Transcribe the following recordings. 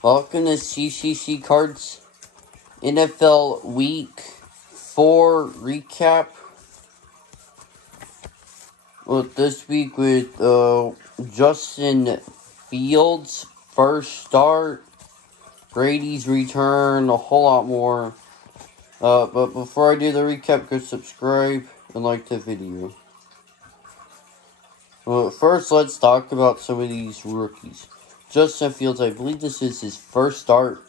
Welcome to CCC Cards NFL Week 4 recap. Well, this week with Justin Fields' first start, Brady's return, a whole lot more. But before I do the recap, go subscribe and like the video. Well, first, let's talk about some of these rookies. Justin Fields, I believe this is his first start.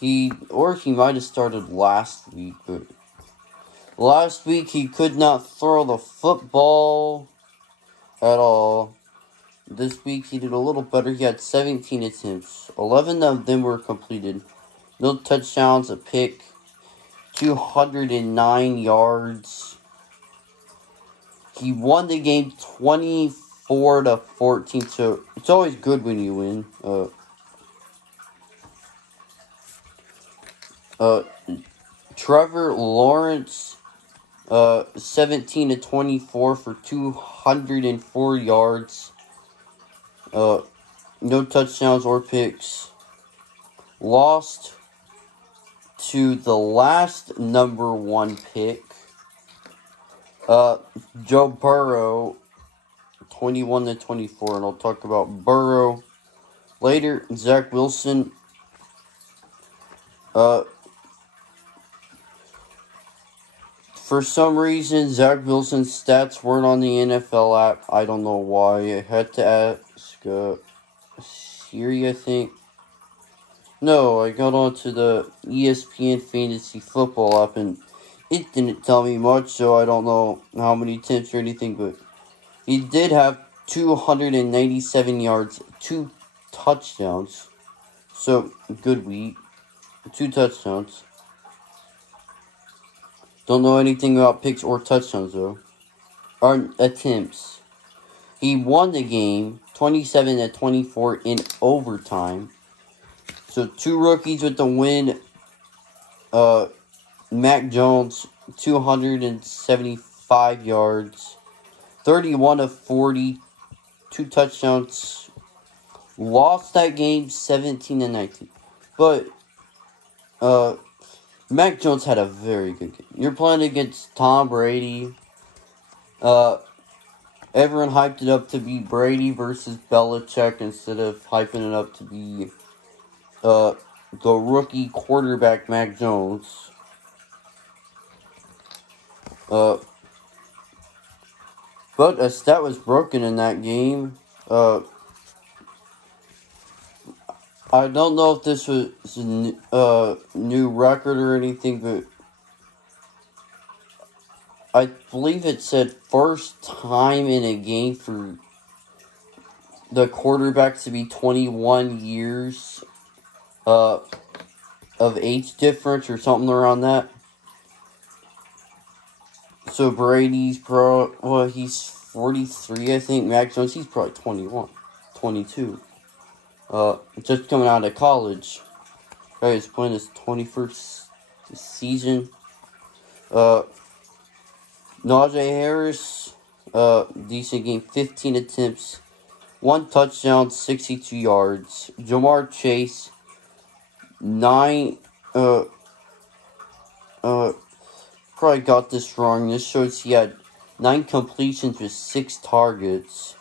He might have started last week, but last week he could not throw the football at all. This week he did a little better. He had 17 attempts. 11 of them were completed. No touchdowns, a pick, 209 yards. He won the game 24-14, so it's always good when you win. Trevor Lawrence, 17-24 for 204 yards. No touchdowns or picks. Lost to the last number 1 pick. Joe Burrow, 21-24, and I'll talk about Burrow later. Zach Wilson, for some reason, Zach Wilson's stats weren't on the NFL app. I don't know why. I had to ask Siri, I think. No, I got onto the ESPN Fantasy Football app, and it didn't tell me much, so I don't know how many attempts or anything, but he did have 297 yards, 2 touchdowns. So, good week. 2 touchdowns. Don't know anything about picks or touchdowns, though. Or attempts. He won the game 27-24 in overtime. So, 2 rookies with the win. Mac Jones, 275 yards. 31-40. 2 touchdowns. Lost that game 17-19. But, Mac Jones had a very good game. You're playing against Tom Brady. Everyone hyped it up to be Brady versus Belichick instead of hyping it up to be the rookie quarterback Mac Jones. But a stat was broken in that game. I don't know if this was a new record or anything, but I believe it said first time in a game for the quarterback to be 21 years of age difference or something around that. So Brady's he's 43, I think. Mac Jones, he's probably 21, 22. Just coming out of college. He's playing his 21st season. Najee Harris, decent game, 15 attempts, 1 touchdown, 62 yards. Jamar Chase, 9, probably got this wrong. This shows he had 9 completions with 6 targets.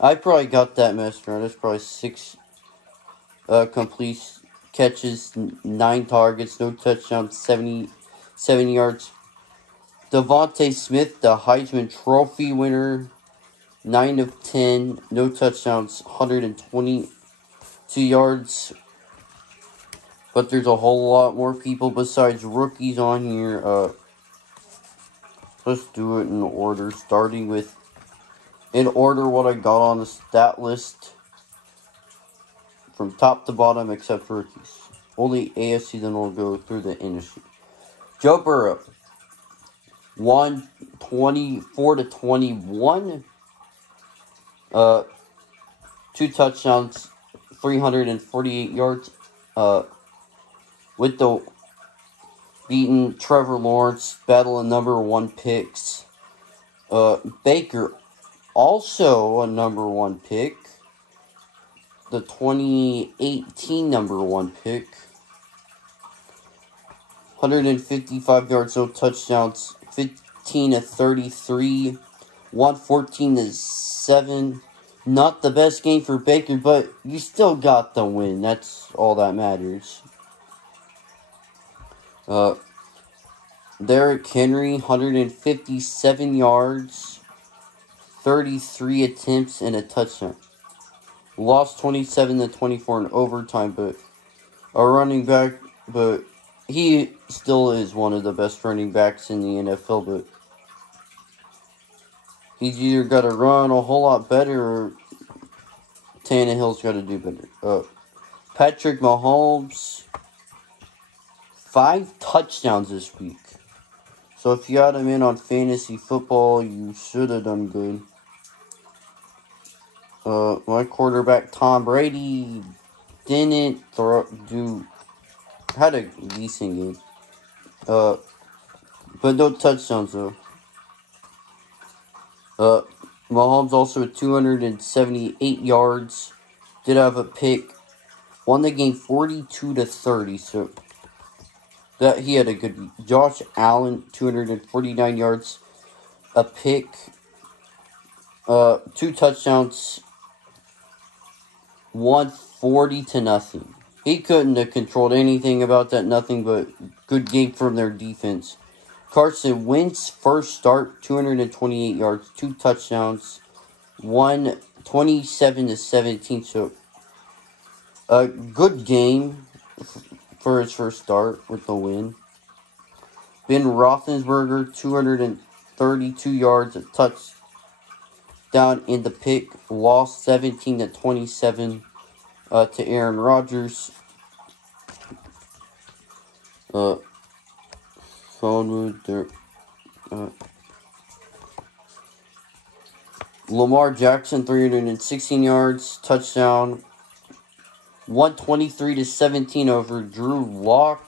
I probably got that messed around. That's probably 6 complete catches, 9 targets, no touchdowns, 77 yards. Devontae Smith, the Heisman Trophy winner, 9 of 10, no touchdowns, 122 yards. But there's a whole lot more people besides rookies on here. Let's do it in order, starting with what I got on the stat list. From top to bottom, except for rookies. Only AFC, then we'll go through the industry. Joe Burrow, 24-21. 2 touchdowns, 348 yards. With the beating Trevor Lawrence, battle of number 1 picks. Baker, also a number 1 pick. the 2018 #1 pick. 155 yards, no touchdowns, 15 to 33, 114 to 7. Not the best game for Baker, but you still got the win. That's all that matters. Derrick Henry, 157 yards, 33 attempts, and a touchdown. Lost 27 to 24 in overtime, but a running back, but he still is one of the best running backs in the NFL, but he's either got to run a whole lot better or Tannehill's got to do better. Patrick Mahomes, 5 touchdowns this week. So if you had him in on fantasy football, you should have done good. My quarterback, Tom Brady, didn't had a decent game. But no touchdowns though. Mahomes also with 278 yards. Did have a pick. Won the game 42 to 30. So that he had a good week. Josh Allen, 249 yards. A pick. 2 touchdowns. 140 to nothing. He couldn't have controlled anything about that. Nothing but good game from their defense. Carson Wentz, first start, 228 yards, 2 touchdowns, 27 to 17. So a good game for his first start with the win. Ben Roethlisberger, 232 yards, a touchdown in the pick. Lost 17 to 27 to Aaron Rodgers. Lamar Jackson, 316 yards, touchdown. 123 to 17 over Drew Lock.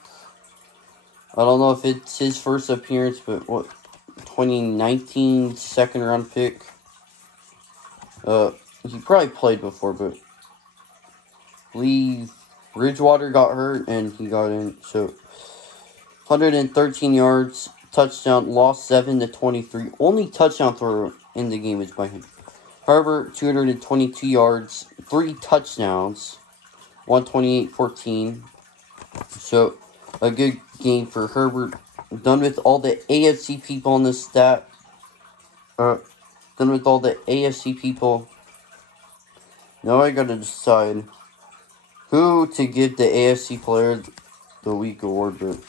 I don't know if it's his first appearance, but 2019 second round pick. He probably played before, but I believe Bridgewater got hurt and he got in. So 113 yards, touchdown, lost 7 to 23. Only touchdown throw in the game is by him. Herbert, 222 yards, 3 touchdowns, 128-14. So a good game for Herbert. Done with all the AFC people on the stat. Done with all the AFC people. Now I gotta decide who to give the AFC Player of the Week award, but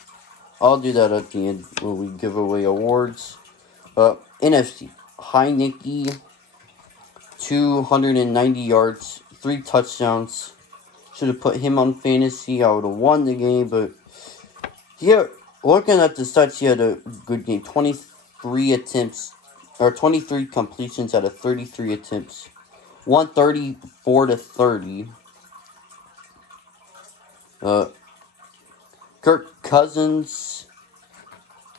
I'll do that at the end when we give away awards. NFC, Heineke, 290 yards, 3 touchdowns. Should have put him on fantasy. I would have won the game, but yeah, looking at the stats, he had a good game. 23 completions out of 33 attempts. 134 to 30. Kirk Cousins,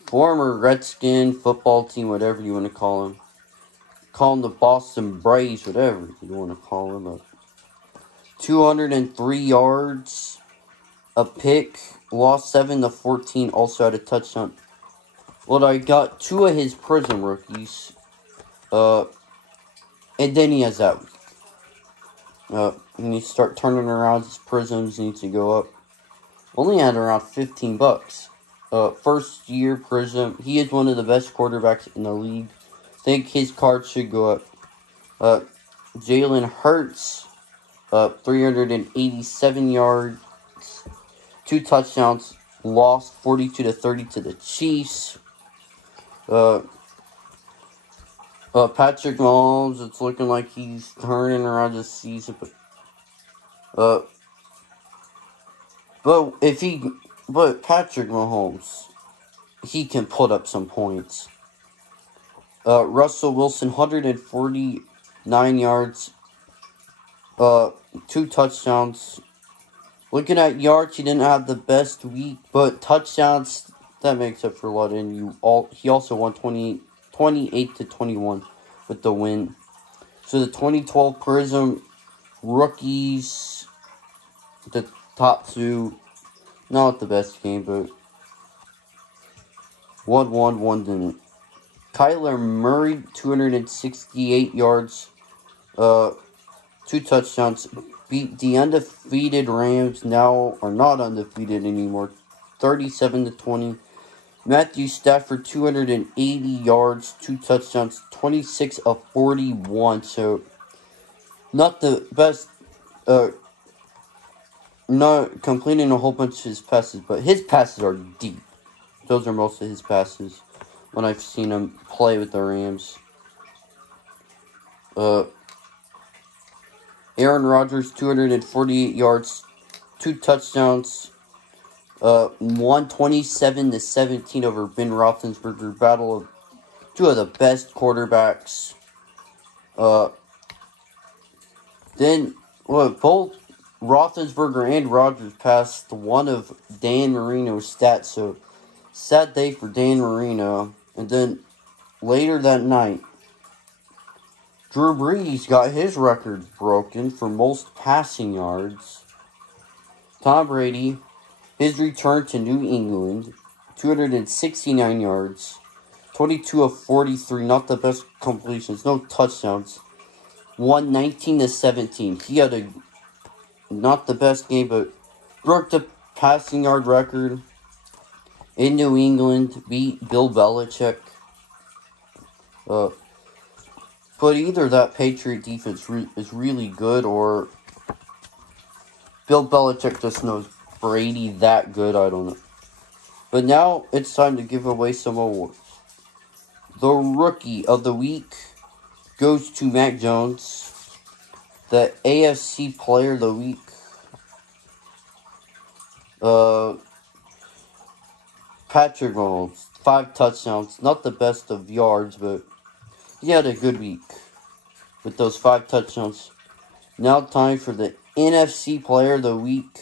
former Redskin football team, whatever you want to call him. Call him the Boston Braves, whatever you want to call him. 203 yards, a pick, lost 7 to 14, also had a touchdown. Well, I got 2 of his Prism rookies, and then he has that week. He needs to start turning around his Prisms, needs to go up. Only had around $15. First year Prism, he is one of the best quarterbacks in the league. I think his card should go up. Jalen Hurts, 387 yards, 2 touchdowns, lost 42 to 30 to the Chiefs. Patrick Mahomes, it's looking like he's turning around this season, but Patrick Mahomes, he can put up some points. Russell Wilson, 149 yards, 2 touchdowns. Looking at yards, he didn't have the best week, but touchdowns, that makes up for a lot. And he also won 28 to 21 with the win. So the 2012 Prism Rookies, the top two, not the best game, but 1-1, one didn't. Kyler Murray, 268 yards, 2 touchdowns, beat the undefeated Rams, now are not undefeated anymore, 37-20. Matthew Stafford, 280 yards, 2 touchdowns, 26 of 41, so not the best, not completing a whole bunch of his passes, but his passes are deep. Those are most of his passes when I've seen him play with the Rams. Aaron Rodgers, 248 yards, 2 touchdowns, 127-17 over Ben Roethlisberger. Battle of two of the best quarterbacks. Both Roethlisberger and Rodgers passed one of Dan Marino's stats, so sad day for Dan Marino. And then later that night, Drew Brees got his record broken for most passing yards. Tom Brady, his return to New England, 269 yards, 22 of 43, not the best completions, no touchdowns. 19-17. He had not the best game, but broke the passing yard record in New England, beat Bill Belichick. But either that Patriot defense is really good, or Bill Belichick just knows Brady that good, I don't know. But now it's time to give away some awards. The Rookie of the Week goes to Mac Jones. The AFC Player of the Week, Patrick Mahomes, 5 touchdowns. Not the best of yards, but he had a good week with those 5 touchdowns. Now time for the NFC Player of the Week.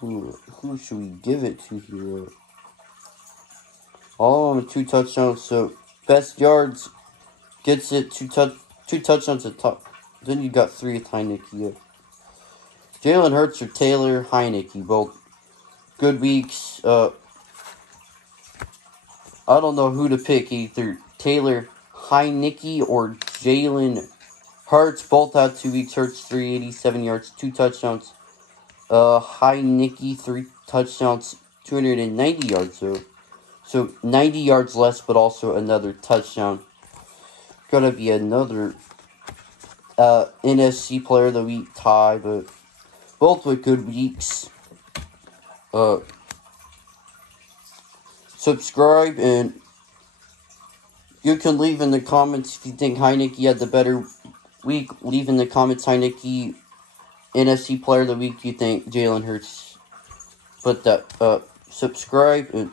Who should we give it to here? All of them 2 touchdowns, so best yards gets it 2 touchdowns at top. Then you got 3 with Heineke. Jalen Hurts or Taylor Heineke, both good weeks. I don't know who to pick, either Taylor Heineke or Jalen Hurts. Both had 2 weeks. Hurts 387 yards, 2 touchdowns. Heineke 3 touchdowns, 290 yards. So 90 yards less, but also another touchdown. Gonna be another NFC Player of the Week tie, but both with good weeks. Subscribe, and you can leave in the comments if you think Heineke had the better week. Leave in the comments Heineke NFC Player of the Week. You think Jalen Hurts. Put that. Subscribe and